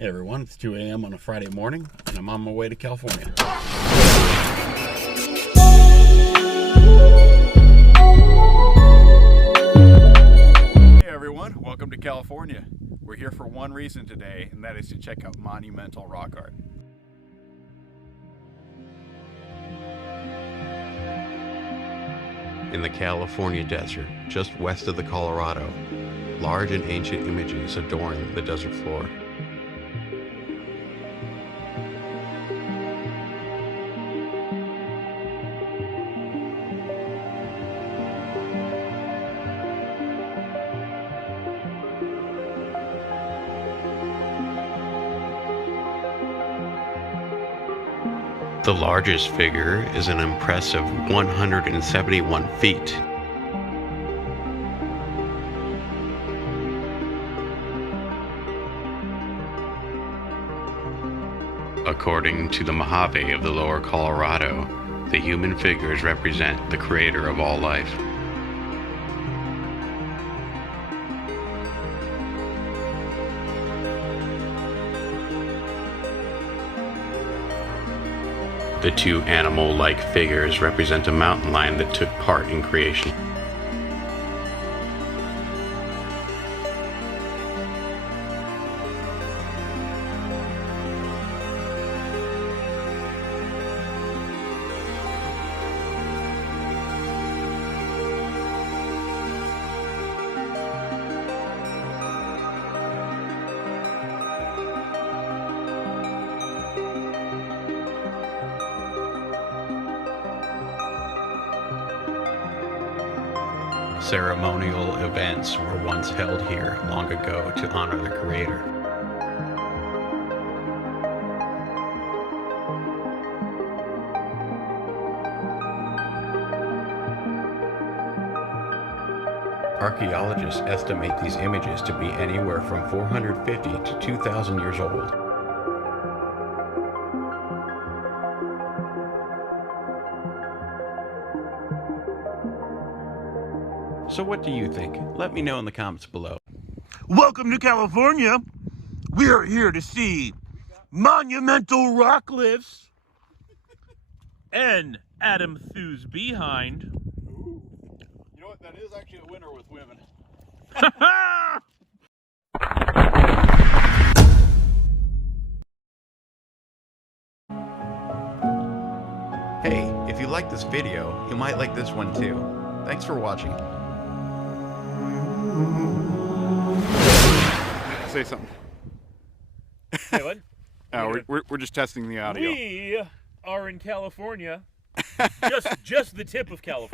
Hey everyone, it's 2 a.m. on a Friday morning, and I'm on my way to California. Hey everyone, welcome to California. We're here for one reason today, and that is to check out monumental rock art. In the California desert, just west of the Colorado, large and ancient images adorn the desert floor. The largest figure is an impressive 171 feet. According to the Mojave of the lower Colorado, the human figures represent the creator of all life. The two animal-like figures represent a mountain lion that took part in creation. Ceremonial events were once held here long ago to honor the creator. Archaeologists estimate these images to be anywhere from 450 to 2,000 years old. So what do you think? Let me know in the comments below. Welcome to California. We are here to see monumental rock glyphs and Adam Thu's behind. Ooh. You know what? That is actually a winner with women. Hey, if you like this video, you might like this one too. Thanks for watching. Say something. Hey, what? We're just testing the audio. We are in California. just the tip of California.